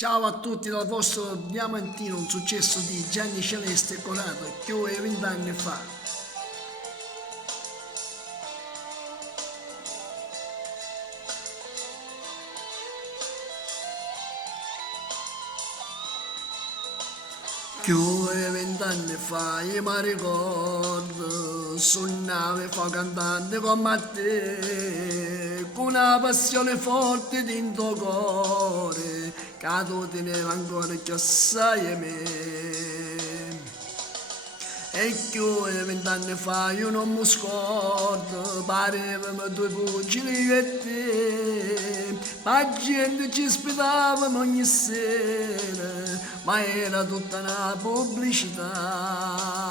Ciao a tutti dal vostro Diamantino, un successo di Gianni Celeste Corato, più di 20 anni fa. Più di 20 anni fa io mi ricordo, suonavo e fa cantante come a te, con una passione forte dentro il cuore, che tu tenevi ancora più assai a me. E più di 20 anni fa io non mi scordo, parevamo due pugili e te, ma la gente ci aspettava ogni sera, ma era tutta una pubblicità.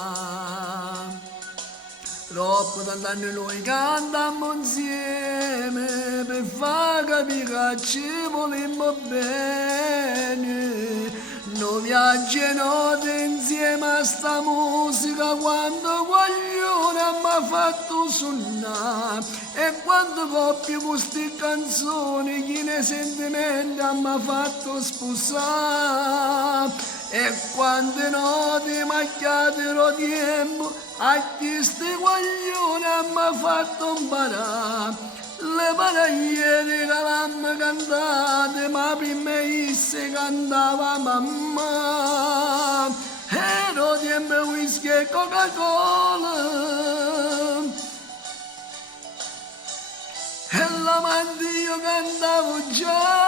Troppo tant'anni noi cantammo insieme per far capire che ci volemmo bene. Noi viaggiamo insieme a sta musica quando qualcuno mi ha fatto suonare e quando coppio queste canzoni chi ne sentimenti mi ha fatto sposare e quante notti macchiate lo tempo a queste guaglione mi ha fatto imparare le parole che l'hanno cantate, ma prima esse cantava mamma. Ero tempo whisky e Coca-Cola. E la io cantavo già.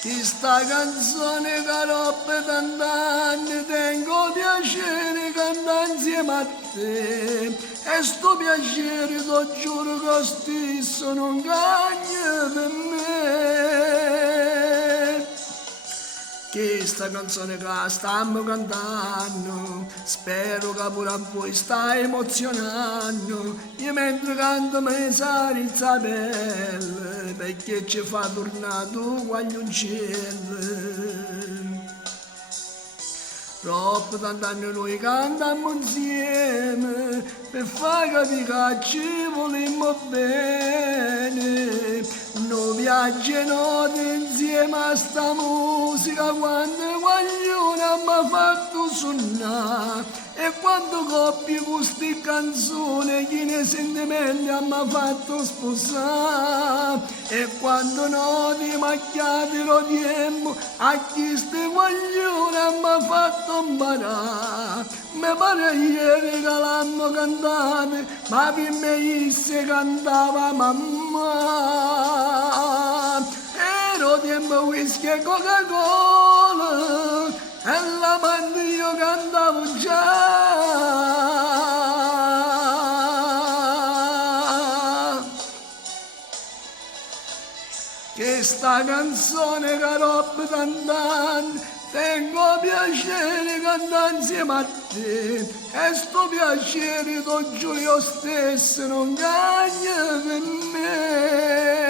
Questa canzone che roba tant'anni tengo piacere cantare insieme a te. E sto piacere, t'ho giuro che stesso non cagna per me. Che sta canzone che stiamo cantando, spero che pure a voi sta emozionando. Io mentre canto mi sale il sapelle, perché ci fa tornare tu guagliuncello. Troppo tant'anni noi cantammo insieme per far capire che ci volemmo bene. Noi viaggiamo insieme a sta musica quando qualcuno mi ha fatto suonare e quando coppie queste canzoni chi ne sentimenti mi ha fatto sposare e quando noti macchiate lo tempo a chi ste guaglione mi ha fatto imparare mi pare ieri che l'hanno cantate ma per me se cantava mamma ero tempo whisky e Coca-Cola e la banda io cantavo già. Che sta canzone che roba tant'anni, tengo piacere cantare insieme a te e sto piacere t'ho giuro io stesso non cagna per me.